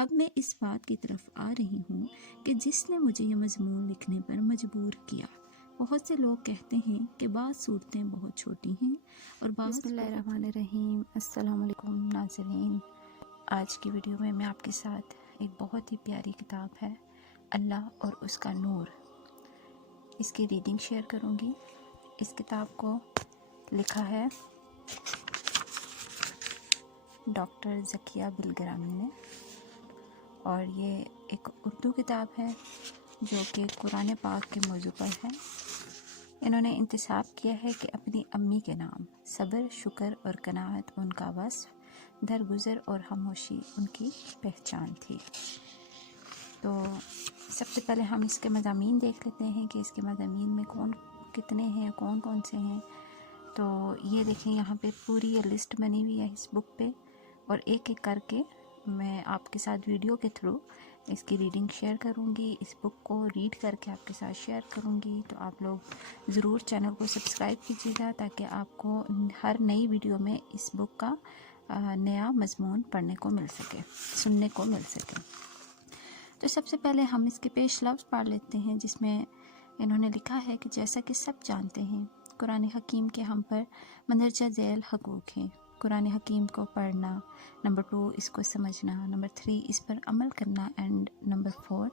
اب میں اس بات کی طرف آ رہی ہوں کہ جس نے مجھے یہ مضمون لکھنے پر مجبور کیا۔ بہت سے لوگ کہتے ہیں کہ بعض صورتیں بہت چھوٹی ہیں اور بعض بسم اللہ الرحمن الرحیم۔ السلام علیکم ناظرین، آج کی ویڈیو میں آپ کے ساتھ ایک بہت ہی پیاری کتاب ہے اللہ اور اس کا نور، اس کی ریڈنگ شیئر کروں گی۔ اس کتاب کو لکھا ہے ڈاکٹر ذکیہ بلگرامی نے، اور یہ ایک اردو کتاب ہے جو کہ قرآن پاک کے موضوع پر ہے۔ انہوں نے انتساب کیا ہے کہ اپنی امی کے نام، صبر، شکر اور قناعت ان کا وصف، درگزر اور خاموشی ان کی پہچان تھی۔ تو سب سے پہلے ہم اس کے مضامین دیکھ لیتے ہیں کہ اس کے مضامین میں کتنے ہیں، کون کون سے ہیں۔ تو یہ دیکھیں، یہاں پہ پوری یہ لسٹ بنی ہوئی ہے اس بک پہ، اور ایک ایک کر کے میں آپ کے ساتھ ویڈیو کے تھرو اس کی ریڈنگ شیئر کروں گی، اس بک کو ریڈ کر کے آپ کے ساتھ شیئر کروں گی۔ تو آپ لوگ ضرور چینل کو سبسکرائب کیجیے گا تاکہ آپ کو ہر نئی ویڈیو میں اس بک کا نیا مضمون پڑھنے کو مل سکے، سننے کو مل سکے۔ تو سب سے پہلے ہم اس کے پیش لفظ پڑھ لیتے ہیں، جس میں انہوں نے لکھا ہے کہ جیسا کہ سب جانتے ہیں، قرآن حکیم کے ہم پر مندرجہ ذیل حقوق ہیں۔ قرآن حکیم کو پڑھنا، نمبر 2 اس کو سمجھنا، نمبر 3 اس پر عمل کرنا، اینڈ نمبر 4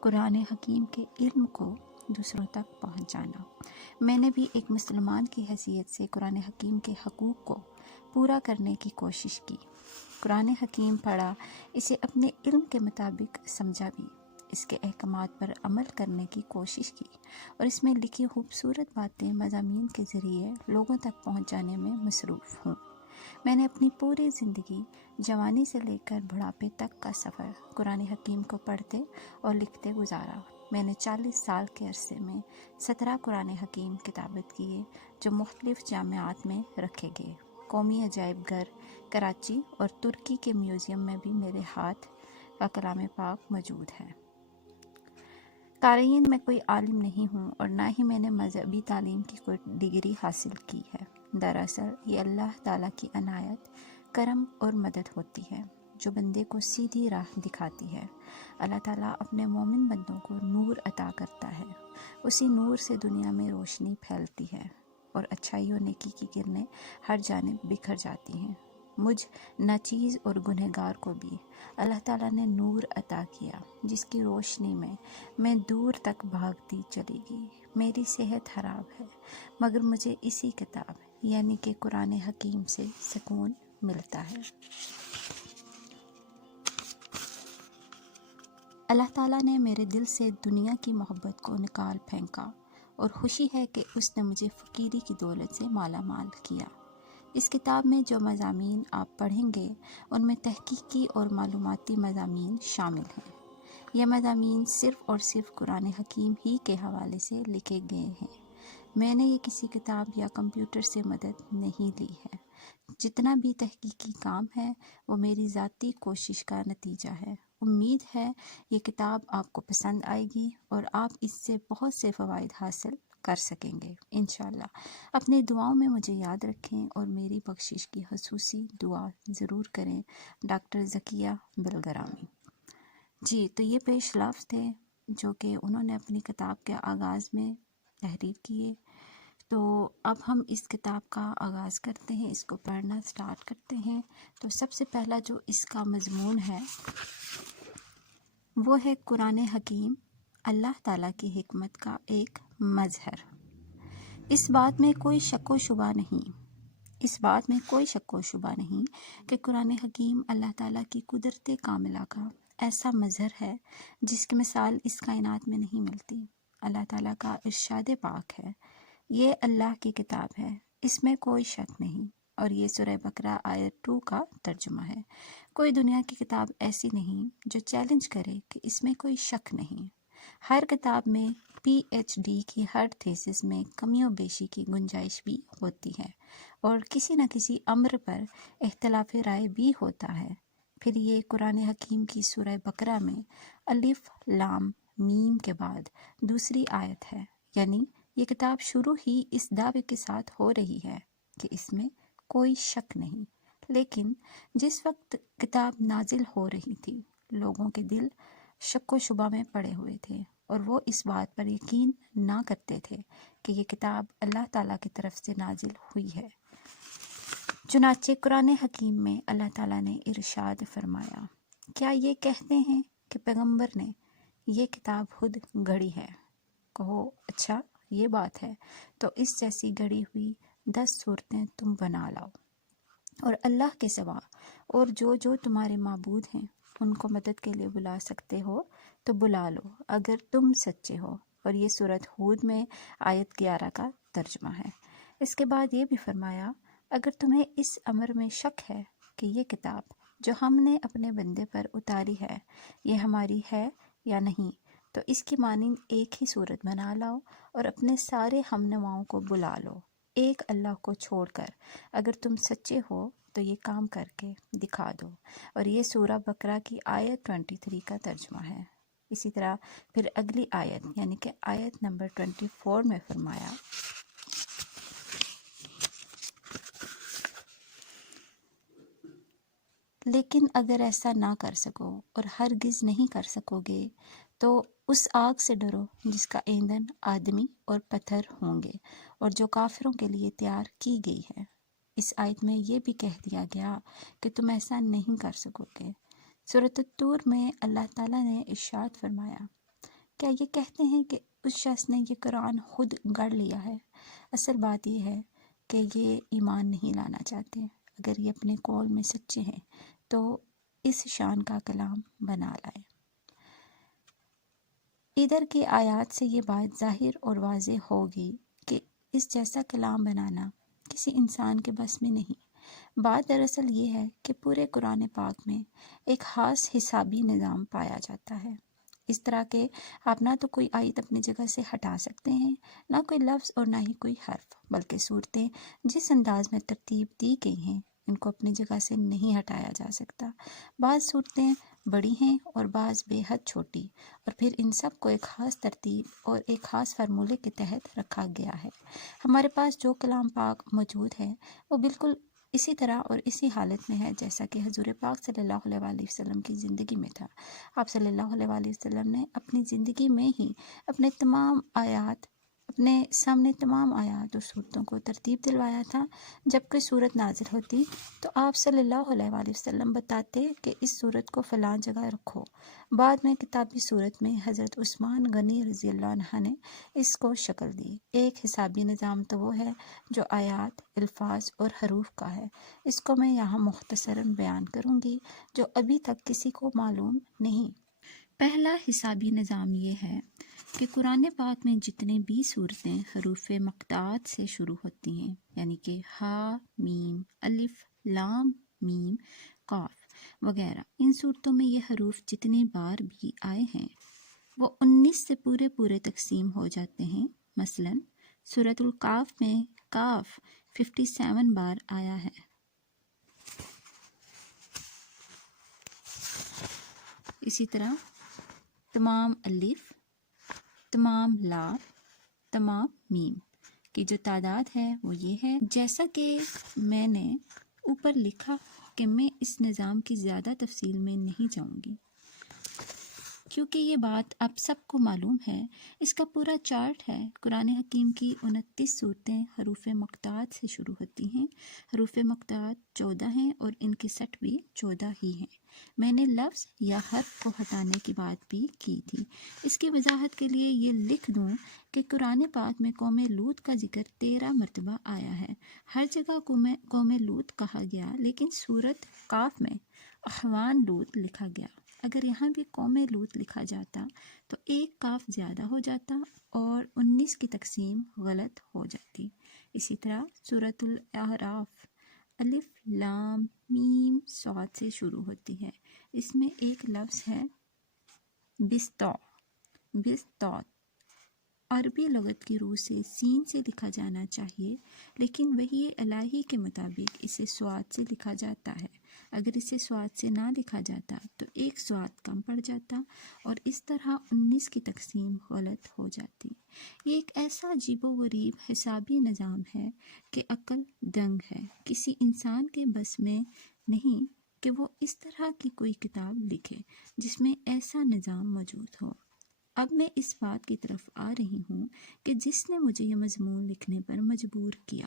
قرآن حکیم کے علم کو دوسروں تک پہنچانا۔ میں نے بھی ایک مسلمان کی حیثیت سے قرآن حکیم کے حقوق کو پورا کرنے کی کوشش کی۔ قرآن حکیم پڑھا، اسے اپنے علم کے مطابق سمجھا بھی، اس کے احکامات پر عمل کرنے کی کوشش کی، اور اس میں لکھی خوبصورت باتیں مضامین کے ذریعے لوگوں تک پہنچانے میں مصروف ہوں۔ میں نے اپنی پوری زندگی، جوانی سے لے کر بڑھاپے تک کا سفر قرآن حکیم کو پڑھتے اور لکھتے گزارا۔ میں نے 40 سال کے عرصے میں 17 قرآن حکیم کتابت کیے جو مختلف جامعات میں رکھے گئے۔ قومی عجائب گھر کراچی اور ترکی کے میوزیم میں بھی میرے ہاتھ کا کلام پاک موجود ہے۔ قارئین، میں کوئی عالم نہیں ہوں اور نہ ہی میں نے مذہبی تعلیم کی کوئی ڈگری حاصل کی ہے۔ دراصل یہ اللہ تعالیٰ کی عنایت، کرم اور مدد ہوتی ہے جو بندے کو سیدھی راہ دکھاتی ہے۔ اللہ تعالیٰ اپنے مومن بندوں کو نور عطا کرتا ہے، اسی نور سے دنیا میں روشنی پھیلتی ہے اور اچھائی اور نیکی کی کرنیں ہر جانب بکھر جاتی ہیں۔ مجھ ناچیز اور گنہگار کو بھی اللہ تعالیٰ نے نور عطا کیا، جس کی روشنی میں دور تک بھاگتی چلی گئی۔ میری صحت خراب ہے، مگر مجھے اسی کتاب یعنی کہ قرآن حکیم سے سکون ملتا ہے۔ اللہ تعالیٰ نے میرے دل سے دنیا کی محبت کو نکال پھینکا، اور خوشی ہے کہ اس نے مجھے فقیری کی دولت سے مالا مال کیا۔ اس کتاب میں جو مضامین آپ پڑھیں گے ان میں تحقیقی اور معلوماتی مضامین شامل ہیں۔ یہ مضامین صرف اور صرف قرآن حکیم ہی کے حوالے سے لکھے گئے ہیں۔ میں نے یہ کسی کتاب یا کمپیوٹر سے مدد نہیں لی ہے۔ جتنا بھی تحقیقی کام ہے وہ میری ذاتی کوشش کا نتیجہ ہے۔ امید ہے یہ کتاب آپ کو پسند آئے گی اور آپ اس سے بہت سے فوائد حاصل کر سکیں گے انشاءاللہ۔ اپنی دعاؤں میں مجھے یاد رکھیں اور میری بخشش کی خصوصی دعا ضرور کریں۔ ڈاکٹر ذکیہ بلگرامی۔ جی، تو یہ پیش لفظ تھے جو کہ انہوں نے اپنی کتاب کے آغاز میں تحریر کیے۔ تو اب ہم اس کتاب کا آغاز کرتے ہیں، اس کو پڑھنا سٹارٹ کرتے ہیں۔ تو سب سے پہلا جو اس کا مضمون ہے وہ ہے قرآن حکیم اللہ تعالیٰ کی حکمت کا ایک مظہر۔ اس بات میں کوئی شک و شبہ نہیں کہ قرآن حکیم اللہ تعالیٰ کی قدرت کاملہ کا ایسا مظہر ہے جس کی مثال اس کائنات میں نہیں ملتی۔ اللہ تعالیٰ کا ارشاد پاک ہے، یہ اللہ کی کتاب ہے، اس میں کوئی شک نہیں، اور یہ سورہ بقرہ آیت 2 کا ترجمہ ہے۔ کوئی دنیا کی کتاب ایسی نہیں جو چیلنج کرے کہ اس میں کوئی شک نہیں۔ ہر کتاب میں PhD کی ہر تھیسس میں کمی و بیشی کی گنجائش بھی ہوتی ہے، اور کسی نہ کسی امر پر اختلاف رائے بھی ہوتا ہے۔ پھر یہ قرآن حکیم کی سورہ بقرہ میں الف لام میم کے بعد دوسری آیت ہے، یعنی یہ کتاب شروع ہی اس دعوے کے ساتھ ہو رہی ہے کہ اس میں کوئی شک نہیں۔ لیکن جس وقت کتاب نازل ہو رہی تھی لوگوں کے دل شک و شبہ میں پڑے ہوئے تھے اور وہ اس بات پر یقین نہ کرتے تھے کہ یہ کتاب اللہ تعالیٰ کی طرف سے نازل ہوئی ہے۔ چنانچہ قرآن حکیم میں اللہ تعالیٰ نے ارشاد فرمایا، کیا یہ کہتے ہیں کہ پیغمبر نے یہ کتاب خود گھڑی ہے؟ کہو اچھا یہ بات ہے، تو اس جیسی گھڑی ہوئی 10 صورتیں تم بنا لاؤ، اور اللہ کے سوا اور جو تمہارے معبود ہیں ان کو مدد کے لیے بلا سکتے ہو تو بلا لو اگر تم سچے ہو۔ اور یہ سورۃ ہود میں آیت 11 کا ترجمہ ہے۔ اس کے بعد یہ بھی فرمایا، اگر تمہیں اس امر میں شک ہے کہ یہ کتاب جو ہم نے اپنے بندے پر اتاری ہے یہ ہماری ہے یا نہیں، تو اس کی مانند ایک ہی صورت بنا لاؤ اور اپنے سارے ہم نواؤں کو بلا لو ایک اللہ کو چھوڑ کر، اگر تم سچے ہو تو یہ کام کر کے دکھا دو۔ اور یہ سورہ بقرہ کی آیت 23 کا ترجمہ ہے۔ اسی طرح پھر اگلی آیت یعنی کہ آیت نمبر 24 میں فرمایا، لیکن اگر ایسا نہ کر سکو اور ہرگز نہیں کر سکو گے تو اس آگ سے ڈرو جس کا ایندھن آدمی اور پتھر ہوں گے اور جو کافروں کے لیے تیار کی گئی ہے۔ اس آیت میں یہ بھی کہہ دیا گیا کہ تم ایسا نہیں کر سکو گے۔ سورۃ الطور میں اللہ تعالیٰ نے ارشاد فرمایا، کیا یہ کہتے ہیں کہ اس شخص نے یہ قرآن خود گڑھ لیا ہے؟ اصل بات یہ ہے کہ یہ ایمان نہیں لانا چاہتے۔ اگر یہ اپنے قول میں سچے ہیں تو اس شان کا کلام بنا لائے۔ ادھر کی آیات سے یہ بات ظاہر اور واضح ہوگی کہ اس جیسا کلام بنانا کسی انسان کے بس میں نہیں۔ بات دراصل یہ ہے کہ پورے قرآن پاک میں ایک خاص حسابی نظام پایا جاتا ہے، اس طرح کہ آپ نہ تو کوئی آیت اپنی جگہ سے ہٹا سکتے ہیں، نہ کوئی لفظ اور نہ ہی کوئی حرف، بلکہ صورتیں جس انداز میں ترتیب دی گئی ہیں ان کو اپنی جگہ سے نہیں ہٹایا جا سکتا۔ بعض صورتیں بڑی ہیں اور بعض بے حد چھوٹی، اور پھر ان سب کو ایک خاص ترتیب اور ایک خاص فارمولے کے تحت رکھا گیا ہے۔ ہمارے پاس جو کلام پاک موجود ہے وہ بالکل اسی طرح اور اسی حالت میں ہے جیسا کہ حضور پاک صلی اللہ علیہ وآلہ وسلم کی زندگی میں تھا۔ آپ صلی اللہ علیہ وآلہ وسلم نے اپنی زندگی میں ہی اپنے سامنے تمام آیات اور صورتوں کو ترتیب دلوایا تھا۔ جب کوئی صورت نازل ہوتی تو آپ صلی اللہ علیہ وآلہ وسلم بتاتے کہ اس صورت کو فلاں جگہ رکھو۔ بعد میں کتابی صورت میں حضرت عثمان غنی رضی اللہ عنہ نے اس کو شکل دی۔ ایک حسابی نظام تو وہ ہے جو آیات، الفاظ اور حروف کا ہے۔ اس کو میں یہاں مختصراً بیان کروں گی جو ابھی تک کسی کو معلوم نہیں۔ پہلا حسابی نظام یہ ہے کہ قرآن پاک میں جتنے بھی صورتیں حروف مقطعات سے شروع ہوتی ہیں، یعنی کہ ہا، میم، الف، لام، میم، قاف وغیرہ، ان صورتوں میں یہ حروف جتنی بار بھی آئے ہیں وہ 19 سے پورے تقسیم ہو جاتے ہیں۔ مثلا سورۃ القاف میں کاف 57 بار آیا ہے۔ اسی طرح تمام الف، تمام لام، تمام میم کی جو تعداد ہے وہ یہ ہے۔ جیسا کہ میں نے اوپر لکھا کہ میں اس نظام کی زیادہ تفصیل میں نہیں جاؤں گی کیونکہ یہ بات آپ سب کو معلوم ہے۔ اس کا پورا چارٹ ہے۔ قرآن حکیم کی 29 صورتیں حروف مقطعات سے شروع ہوتی ہیں۔ حروف مقطعات 14 ہیں اور ان کے سٹ بھی 14 ہی ہیں۔ میں نے لفظ یا حرف کو ہٹانے کی بات بھی کی تھی۔ اس کی وضاحت کے لیے یہ لکھ دوں کہ قرآن پاک میں قوم لوط کا ذکر 13 مرتبہ آیا ہے۔ ہر جگہ قوم لوط کہا گیا، لیکن سورۃ قاف میں اخوان لوط لکھا گیا۔ اگر یہاں بھی قوم لوط لکھا جاتا تو ایک کاف زیادہ ہو جاتا اور 19 کی تقسیم غلط ہو جاتی۔ اسی طرح سورۃ الاعراف الف، لام، میم، صاد سے شروع ہوتی ہے۔ اس میں ایک لفظ ہے بسطا۔ عربی لغت کی روح سے سین سے لکھا جانا چاہیے، لیکن وحی الہی کے مطابق اسے صاد سے لکھا جاتا ہے۔ اگر اسے صاد سے نہ لکھا جاتا تو ایک صاد کم پڑ جاتا اور اس طرح 19 کی تقسیم غلط ہو جاتی۔ یہ ایک ایسا عجیب و غریب حسابی نظام ہے کہ عقل دنگ ہے۔ کسی انسان کے بس میں نہیں کہ وہ اس طرح کی کوئی کتاب لکھے جس میں ایسا نظام موجود ہو۔ اب میں اس بات کی طرف آ رہی ہوں کہ جس نے مجھے یہ مضمون لکھنے پر مجبور کیا۔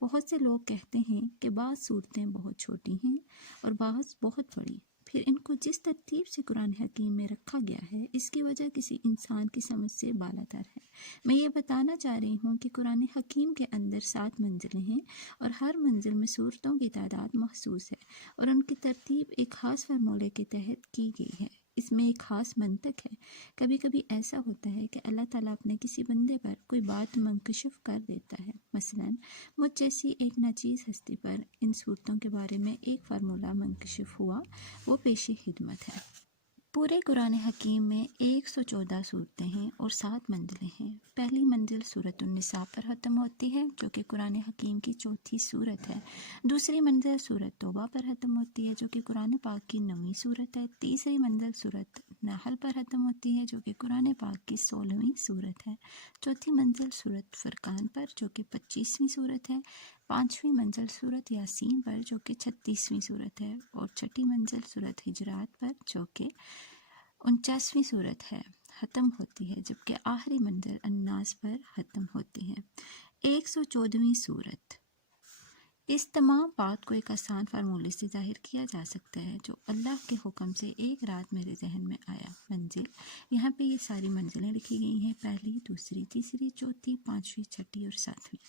بہت سے لوگ کہتے ہیں کہ بعض صورتیں بہت چھوٹی ہیں اور بعض بہت بڑی، پھر ان کو جس ترتیب سے قرآن حکیم میں رکھا گیا ہے اس کی وجہ کسی انسان کی سمجھ سے بالاتر ہے۔ میں یہ بتانا چاہ رہی ہوں کہ قرآن حکیم کے اندر 7 منزلیں ہیں اور ہر منزل میں صورتوں کی تعداد مخصوص ہے اور ان کی ترتیب ایک خاص فارمولے کے تحت کی گئی ہے۔ اس میں ایک خاص منطق ہے۔ کبھی کبھی ایسا ہوتا ہے کہ اللہ تعالیٰ اپنے کسی بندے پر کوئی بات منکشف کر دیتا ہے۔ مثلاً مجھ جیسی ایک ناچیز ہستی پر ان صورتوں کے بارے میں ایک فارمولہ منکشف ہوا، وہ پیش خدمت ہے۔ پورے قرآن حکیم میں 114 صورتیں ہیں اور 7 منزلیں ہیں۔ پہلی منزل سورۃ النساء پر ختم ہوتی ہے جو کہ قرآن حکیم کی 4تھی صورت ہے۔ دوسری منزل سورۃ توبہ پر ختم ہوتی ہے جو کہ قرآن پاک کی 9ویں صورت ہے۔ تیسری منزل سورۃ نحل پر ختم ہوتی ہے جو کہ قرآن پاک کی 16ویں صورت ہے۔ چوتھی منزل سورۃ فرقان پر جو کہ 25ویں صورت ہے۔ پانچویں منزل سورۃ یاسین پر جو کہ 36ویں صورت ہے اور چھٹی منزل سورۃ حجرات پر جو کہ 49ویں صورت ہے ختم ہوتی ہے، جبکہ آخری منزل الناس پر ختم ہوتی ہے۔ 114ویں صورت۔ اس تمام بات کو ایک آسان فارمولے سے ظاہر کیا جا سکتا ہے جو اللہ کے حکم سے ایک رات میرے ذہن میں آیا۔ منزل، یہاں پہ یہ ساری منزلیں لکھی گئی ہیں، پہلی، دوسری، تیسری، چوتھی، پانچویں، چھٹی اور ساتویں۔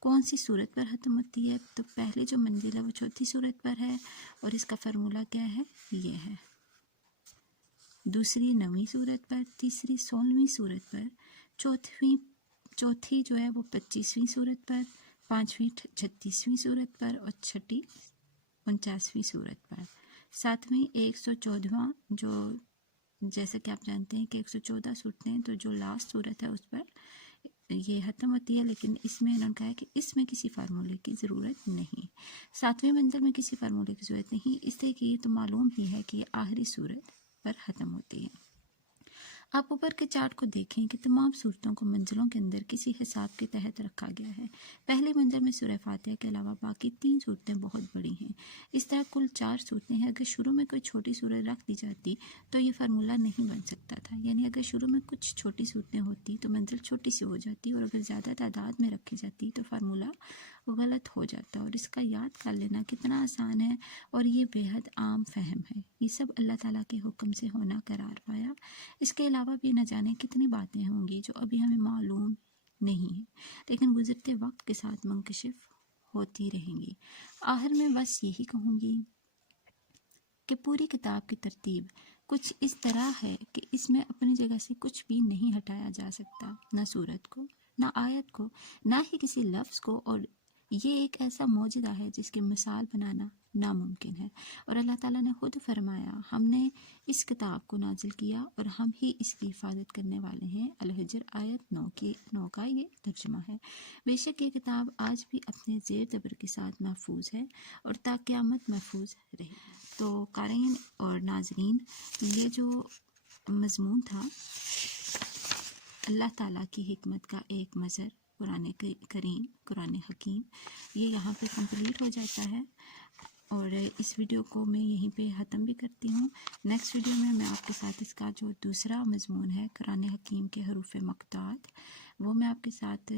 کون سی صورت پر ختم ہوتی ہے؟ تو پہلے جو منزل ہے وہ چوتھی صورت پر ہے اور اس کا فارمولہ کیا ہے؟ یہ ہے۔ دوسری 9ویں صورت پر، تیسری 16ویں صورت پر، چوتھی جو ہے وہ 25ویں صورت پر، پانچویں 36ویں صورت پر اور چھٹی 49ویں صورت پر۔ ساتویں 114واں، جو جیسا کہ آپ جانتے ہیں کہ 114 صورتیں ہیں تو جو لاسٹ صورت ہے اس پر یہ ختم ہوتی ہے، لیکن اس میں انہوں نے کہا ہے کہ اس میں کسی فارمولے کی ضرورت نہیں۔ 7ویں منزل میں کسی فارمولے کی ضرورت نہیں، اس لیے کہ یہ تو معلوم ہی ہے کہ یہ آخری صورت پر ختم ہوتی ہے۔ آپ اوپر کے چارٹ کو دیکھیں کہ تمام صورتوں کو منزلوں کے اندر کسی حساب کے تحت رکھا گیا ہے۔ پہلی منزل میں سورہ فاتحہ کے علاوہ باقی 3 صورتیں بہت بڑی ہیں۔ اس طرح کل 4 صورتیں ہیں۔ اگر شروع میں کوئی چھوٹی صورت رکھ دی جاتی تو یہ فارمولہ نہیں بن سکتا تھا، یعنی اگر شروع میں کچھ چھوٹی صورتیں ہوتی تو منزل چھوٹی سی ہو جاتی، اور اگر زیادہ تعداد میں رکھی جاتی تو فارمولہ غلط ہو جاتا، اور اس کا یاد کر لینا کتنا آسان ہے اور یہ بے حد عام فہم ہے۔ یہ سب اللہ تعالیٰ کے حکم سے ہونا قرار پایا۔ اس کے علاوہ بھی نہ جانے کتنی باتیں ہوں گی جو ابھی ہمیں معلوم نہیں ہیں، لیکن گزرتے وقت کے ساتھ منکشف ہوتی رہیں گی۔ آخر میں بس یہی کہوں گی کہ پوری کتاب کی ترتیب کچھ اس طرح ہے کہ اس میں اپنی جگہ سے کچھ بھی نہیں ہٹایا جا سکتا، نہ صورت کو، نہ آیت کو، نہ ہی کسی لفظ کو، اور یہ ایک ایسا معجزہ ہے جس کی مثال بنانا ناممکن ہے۔ اور اللہ تعالیٰ نے خود فرمایا، ہم نے اس کتاب کو نازل کیا اور ہم ہی اس کی حفاظت کرنے والے ہیں۔ الحجر آیت 9 کا یہ ترجمہ ہے۔ بے شک یہ کتاب آج بھی اپنے زیر زبر کے ساتھ محفوظ ہے اور تا قیامت محفوظ رہے۔ تو قارئین اور ناظرین، یہ جو مضمون تھا اللہ تعالیٰ کی حکمت کا ایک مظہر، قرآن کریم، قرآن حکیم، یہ یہاں پہ کمپلیٹ ہو جاتا ہے، اور اس ویڈیو کو میں یہیں پہ ختم بھی کرتی ہوں۔ نیکسٹ ویڈیو میں آپ کے ساتھ اس کا جو دوسرا مضمون ہے قرآن حکیم کے حروف مقطوعات، وہ میں آپ کے ساتھ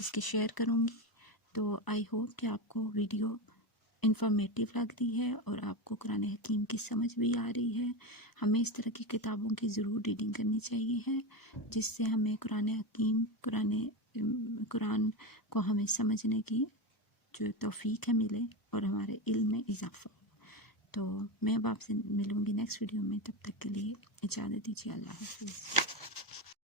اس کے شیئر کروں گی۔ تو آئی ہوپ کہ آپ کو ویڈیو انفارمیٹیو لگ رہی ہے اور آپ کو قرآن حکیم کی سمجھ بھی آ رہی ہے۔ ہمیں اس طرح کی کتابوں کی ضرور ریڈنگ کرنی چاہیے ہے، جس سے ہمیں قرآن حکیم، قرآن کو ہمیں سمجھنے کی جو توفیق ہے ملے اور ہمارے علم میں اضافہ ہو۔ تو میں اب آپ سے ملوں گی نیکسٹ ویڈیو میں، تب تک کے لیے اجازت دیجیے۔ اللہ حافظ۔